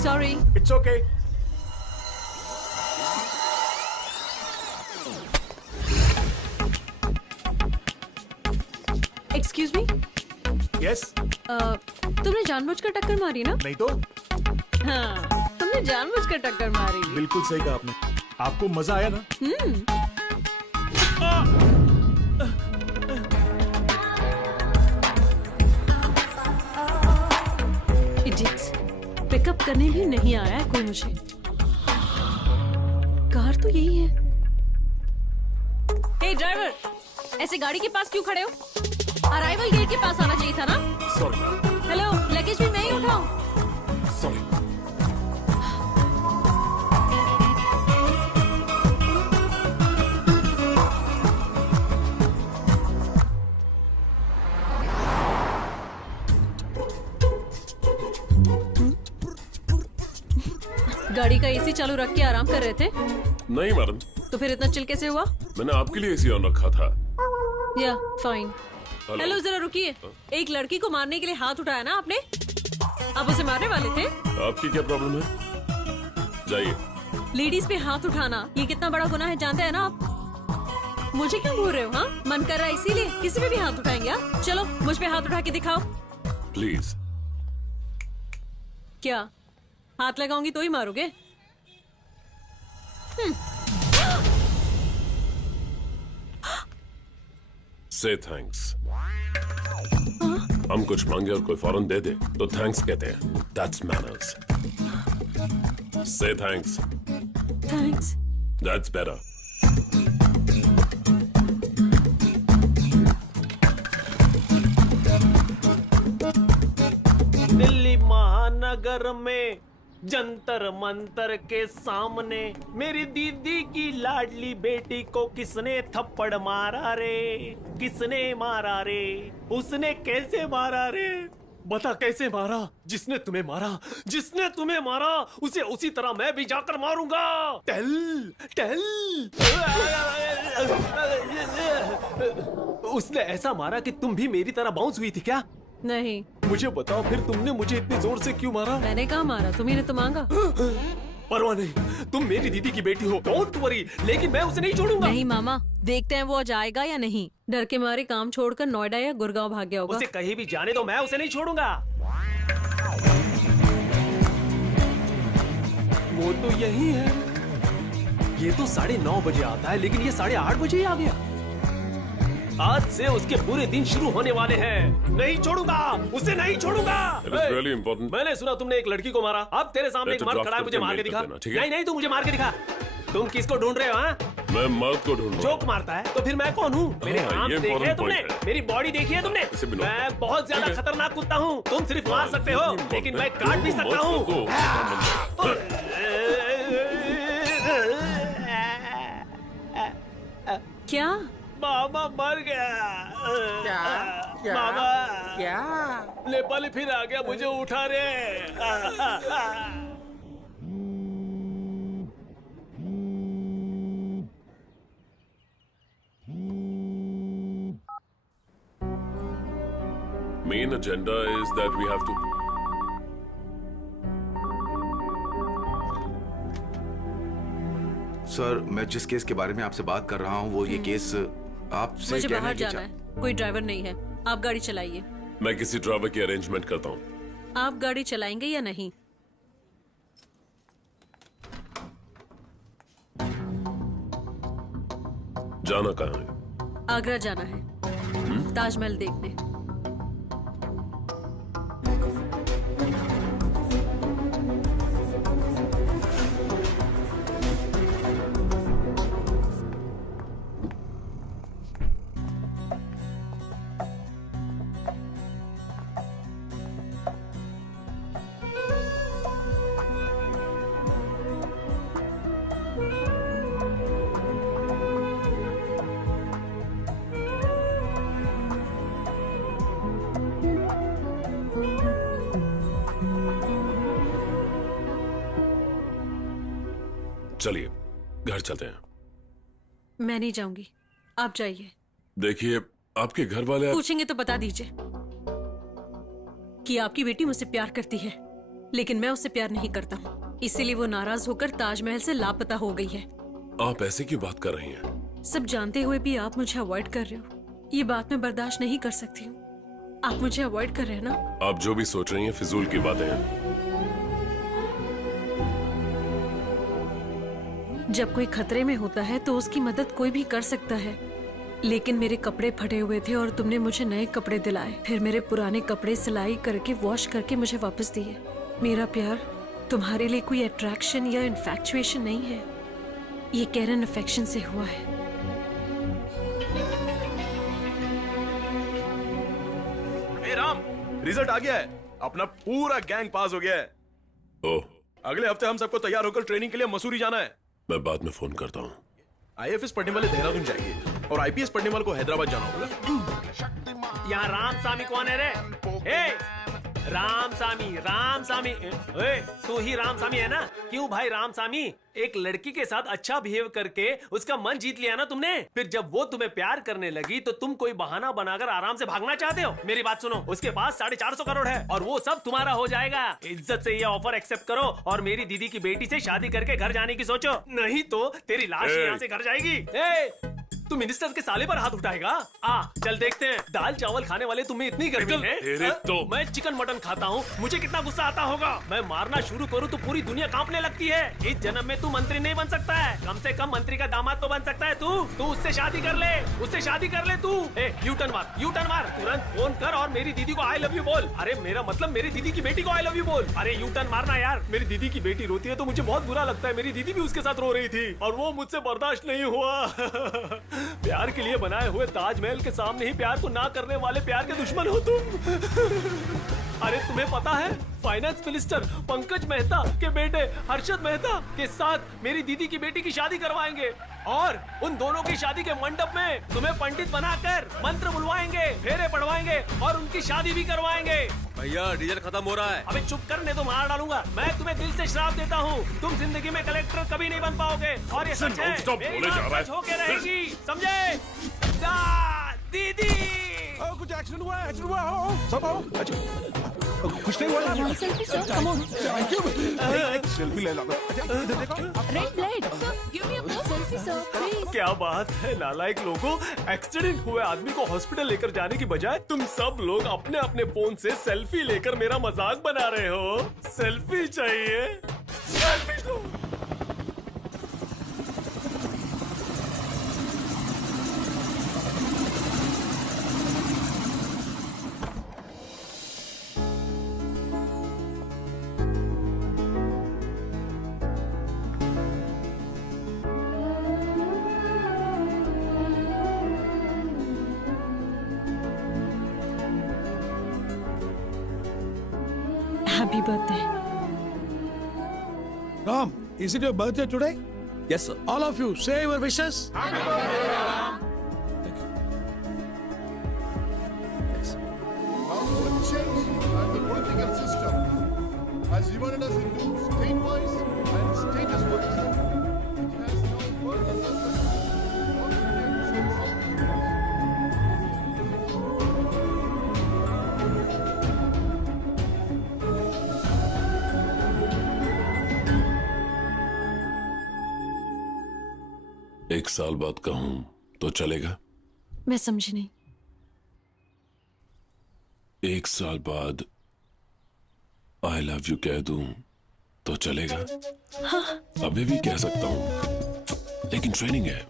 Sorry. It's okay. Excuse me. Yes. तुमने जानबूझकर टक्कर मारी ना? नहीं तो। हाँ, तुमने जानबूझकर टक्कर मारी। बिल्कुल सही कहा आपने। आपको मजा आया ना? इडियट्स, पिकअप करने भी नहीं आया है कोई मुझे। कार तो यही है। हे ड्राइवर, ऐसे गाड़ी के पास क्यों खड़े हो? अराइवल गेट के पास आना चाहिए था ना? सॉरी। हेलो, लगेज भी मैं ही उठाऊं? सॉरी। गाड़ी का एसी चालू रख के आराम कर रहे थे? नहीं मैडम, तो फिर इतना चिल कैसे हुआ? मैंने आपके लिए एसी ऑन रखा था। या फाइन। हेलो, जरा रुकिए। एक लड़की को मारने के लिए हाथ उठाया ना आपने? आप उसे मारने वाले थे? आपकी क्या प्रॉब्लम है? जाइए। लेडीज पे हाथ उठाना ये कितना बड़ा गुनाह है जानते हैं ना आप? मुझे क्यों घूर रहे हो? हाँ, मन कर रहा है इसीलिए किसी पे भी हाथ उठाएंगे? हाँ? चलो मुझ पे हाथ उठा के दिखाओ। प्लीज। क्या हाथ लगाऊंगी तो ही मारोगे? से थैंक्स। हम कुछ मांगे और कोई फौरन दे दे तो थैंक्स कहते हैं। That's manners. Say thanks. Thanks. That's better. Delhi महानगर में जंतर मंतर के सामने मेरी दीदी की लाडली बेटी को किसने थप्पड़ मारा रे? किसने मारा रे? उसने कैसे मारा रे? बता कैसे मारा? जिसने तुम्हें मारा, जिसने तुम्हें मारा उसे उसी तरह मैं भी जाकर मारूंगा। टेल टेल। उसने ऐसा मारा कि तुम भी मेरी तरह बाउंस हुई थी क्या? नहीं। मुझे बताओ फिर तुमने मुझे इतनी जोर से क्यों मारा? मैंने कहा मारा, तुम्ही ने तो मांगा। परवाह नहीं, तुम मेरी दीदी की बेटी हो, डोंट वरी, लेकिन मैं उसे नहीं छोड़ूंगा। नहीं मामा, देखते हैं वो आज आएगा या नहीं। डर के मारे काम छोड़कर नोएडा या गुड़गांव भाग गया होगा। उसे कहीं भी जाने दो, मैं उसे नहीं छोड़ूंगा। वो तो यही है। ये तो 9:30 बजे आता है, लेकिन ये 8:30 बजे ही आ गया। आज से उसके पूरे दिन शुरू होने वाले हैं। नहीं छोड़ूंगा, उसे नहीं छोड़ूंगा। It is really important. मैंने सुना तुमने एक लड़की को मारा। अब तेरे सामने एक मर्द खड़ा है, मुझे मार के दिखा। नहीं नहीं, तू मुझे मार के दिखा। तुम किसको ढूंढ रहे हो? हाँ, मैं मर्द को ढूंढ रहा हूं। जोक मारता है तो फिर मैं कौन हूँ? मेरे हाथ देखे हैं तुमने? मेरी बॉडी देखी है तुमने? मैं बहुत ज्यादा खतरनाक कुत्ता हूँ। तुम सिर्फ मार सकते हो, लेकिन मैं काट भी सकता हूँ। क्या? मामा मर गया। क्या? क्या? मामा क्या? नेपाली फिर आ गया, मुझे उठा रे। Main agenda is that we have to. Sir, मैं जिस केस के बारे में आपसे बात कर रहा हूँ वो ये केस आपसे मुझे कहने बाहर की जाना है, कोई ड्राइवर नहीं है। आप गाड़ी चलाइए। मैं किसी ड्राइवर की अरेंजमेंट करता हूँ। आप गाड़ी चलाएंगे या नहीं? जाना कहाँ है? आगरा जाना है, ताजमहल देखने। चलिए घर चलते हैं। मैं नहीं जाऊंगी, आप जाइए। देखिए, आपके घर वाले पूछेंगे तो बता दीजिए कि आपकी बेटी मुझसे प्यार करती है, लेकिन मैं उससे प्यार नहीं करता हूँ, इसीलिए वो नाराज होकर ताजमहल से लापता हो गई है। आप ऐसे क्यों बात कर रही हैं? सब जानते हुए भी आप मुझे अवॉइड कर रहे हो, ये बात मैं बर्दाश्त नहीं कर सकती हूँ। आप मुझे अवॉइड कर रहे हैं ना? आप जो भी सोच रही हैं फिजूल की बातें हैं। जब कोई खतरे में होता है तो उसकी मदद कोई भी कर सकता है, लेकिन मेरे कपड़े फटे हुए थे और तुमने मुझे नए कपड़े दिलाए, फिर मेरे पुराने कपड़े सिलाई करके वॉश करके मुझे वापस दिए। मेरा प्यार तुम्हारे लिए कोई अट्रैक्शन या इन्फैक्चुएशन नहीं है, ये कैरन अफेक्शन से हुआ है। हे राम, रिजल्ट आ गया है। अपना पूरा गैंग पास हो गया है। ओह, अगले हफ्ते हम सबको तैयार होकर ट्रेनिंग के लिए मसूरी जाना है। मैं बाद में फोन करता हूँ। आईएफएस पढ़ने वाले देहरादून जाएंगे और आईपीएस पढ़ने वाले को हैदराबाद जाना होगा। यहाँ रामसामी कौन है रे? रामसामी तू ही रामसामी है ना? क्यों भाई रामसामी, एक लड़की के साथ अच्छा बिहेव करके उसका मन जीत लिया ना तुमने, फिर जब वो तुम्हें प्यार करने लगी तो तुम कोई बहाना बनाकर आराम से भागना चाहते हो। मेरी बात सुनो, उसके पास 450 करोड़ है और वो सब तुम्हारा हो जाएगा। इज्जत से ये ऑफर एक्सेप्ट करो और मेरी दीदी की बेटी से शादी करके घर जाने की सोचो, नहीं तो तेरी लाश यहाँ से घर जाएगी। तू मिनिस्टर के साले पर हाथ उठाएगा? चल देखते हैं। दाल चावल खाने वाले तुम्हें इतनी गर्मी है तो मैं चिकन मटन खाता हूँ, मुझे कितना गुस्सा आता होगा। मैं मारना शुरू करूँ तो पूरी दुनिया कांपने लगती है। इस जन्म में तू मंत्री नहीं बन सकता है, कम से कम मंत्री का दामाद तो बन सकता है तू उससे शादी कर ले, तू यू टर्न मार, तुरंत फोन कर और मेरी दीदी को आई लव यू बोल। अरे मेरा मतलब मेरी दीदी की बेटी को आई लव यू बोल। अरे यू टर्न मारना यार। मेरी दीदी की बेटी रोती है तो मुझे बहुत बुरा लगता है। मेरी दीदी भी उसके साथ रो रही थी और वो मुझसे बर्दाश्त नहीं हुआ। प्यार के लिए बनाए हुए ताजमहल के सामने ही प्यार को ना करने वाले प्यार के दुश्मन हो तुम। अरे तुम्हें पता है, फाइनेंस मिनिस्टर पंकज मेहता के बेटे हर्षद मेहता के साथ मेरी दीदी की बेटी की शादी करवाएंगे और उन दोनों की शादी के मंडप में तुम्हें पंडित बनाकर मंत्र बुलवाएंगे, फेरे पढ़वाएंगे और उनकी शादी भी करवाएंगे। भैया डीजल खत्म हो रहा है। अबे चुप करने तो मार डालूंगा। मैं तुम्हें दिल से श्राप देता हूँ, तुम जिंदगी में कलेक्टर कभी नहीं बन पाओगे और ये सच है, मेरी बात सच होके रहेगी, समझे? दीदी कुछ एक्सीडेंट हुआ है, सब आओ। अच्छा कुछ नहीं हुआ। सेल्फी ले लो। Red blood. Sir, give me a selfie, sir, please. क्या बात है नालायक लोगों, एक्सीडेंट हुए आदमी को हॉस्पिटल लेकर जाने की बजाय तुम सब लोग अपने अपने फोन से सेल्फी लेकर मेरा मजाक बना रहे हो। सेल्फी चाहिए? सेल्फी दो। Happy birthday. Ram, is it your birthday today? Yes sir. All of you, say your wishes. Happy birthday, Ram. Now for a change and the political system has divided us into state-wise and status-wise. It has now burdened us with what we can say. एक साल बाद कहूं तो चलेगा? मैं समझी नहीं। एक साल बाद आई लव यू कह दूं तो चलेगा? हाँ। अभी भी कह सकता हूं, लेकिन ट्रेनिंग है।